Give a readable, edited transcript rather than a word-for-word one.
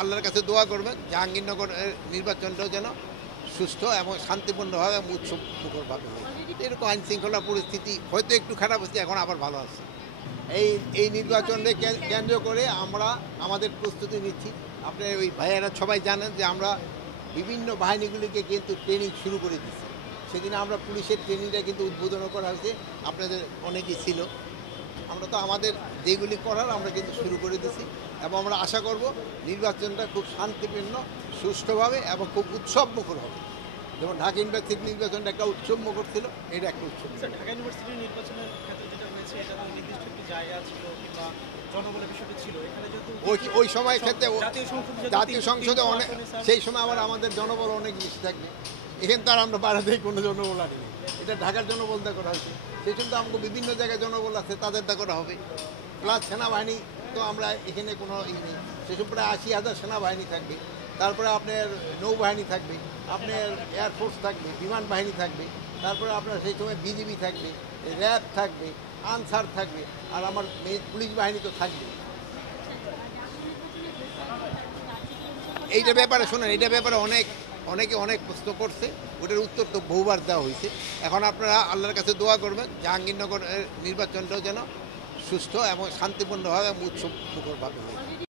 আল্লাহর কাছে দোয়া করবেন জাহাঙ্গীরনগরের নির্বাচনটাও যেন সুষ্ঠু এবং শান্তিপূর্ণভাবে এবং উৎসবমুখরভাবে হয়। এরকম আইন শৃঙ্খলা পরিস্থিতি হয়তো একটু খারাপ হচ্ছে, এখন আবার ভালো আছে। এই এই নির্বাচনকে কেন্দ্র করে আমরা আমাদের প্রস্তুতি নিচ্ছি। আপনার ওই ভাইয়েরা সবাই জানেন যে আমরা বিভিন্ন বাহিনীগুলিকে কিন্তু ট্রেনিং শুরু করে দিচ্ছি। সেদিন আমরা পুলিশের ট্রেনিংটা কিন্তু উদ্বোধন করা হয়েছে, আপনাদের অনেকেই ছিল। আমরা তো আমাদের যেগুলি করার আমরা কিন্তু শুরু করে দিচ্ছি এবং আমরা আশা করব নির্বাচনটা খুব শান্তিপূর্ণ, সুষ্ঠুভাবে এবং খুব উৎসবমুখর হবে। যেমন ঢাকা ইউনিভার্সিটির নির্বাচনটা একটা উৎসবমুখর ছিল, এটা একটা উৎসব। ঢাকা ইউনিভার্সিটির নির্বাচনের ক্ষেত্রে যেটা হয়েছে, এটা তো নির্দিষ্ট একটি জায়গা ছিল কিংবা জনবলের বিষয়টি ছিল। এখানে যেহেতু ওই সময় ক্ষেত্রে জাতীয় সংসদে অনেক, স্যার, সেই সময় আবার আমাদের জনবল অনেক বেশি থাকবে। এখানে তো আর আমরা বাড়াতেই কোনো জনবল আনিনি, এটা ঢাকার জনবল দা করা হয়েছে। সেই জন্য আমাকে বিভিন্ন জায়গায় জনবল আছে, তাদের দা করা হবে। প্লাস সেনাবাহিনী তো আমরা এখানে কোনো নেই, সেসব প্রায় 80,000 সেনাবাহিনী থাকবে। তারপরে আপনার নৌবাহিনী থাকবে, আপনার এয়ারফোর্স থাকবে, বিমান বাহিনী থাকবে, তারপরে আপনার সেই সময় বিজিবি থাকবে, র্যাব থাকবে, আনসার থাকবে, আর আমার পুলিশ বাহিনী তো থাকবে। এইটা ব্যাপারে শোনেন, এটা ব্যাপারে অনেকে অনেক প্রশ্ন করছে, ওটার উত্তর তো বহুবার দেওয়া হয়েছে। এখন আপনারা আল্লাহর কাছে দোয়া করবেন জাহাঙ্গীরনগরের নির্বাচনটাও যেন সুষ্ঠু এবং শান্তিপূর্ণভাবে এবং উৎসবমুখরভাবে হয়।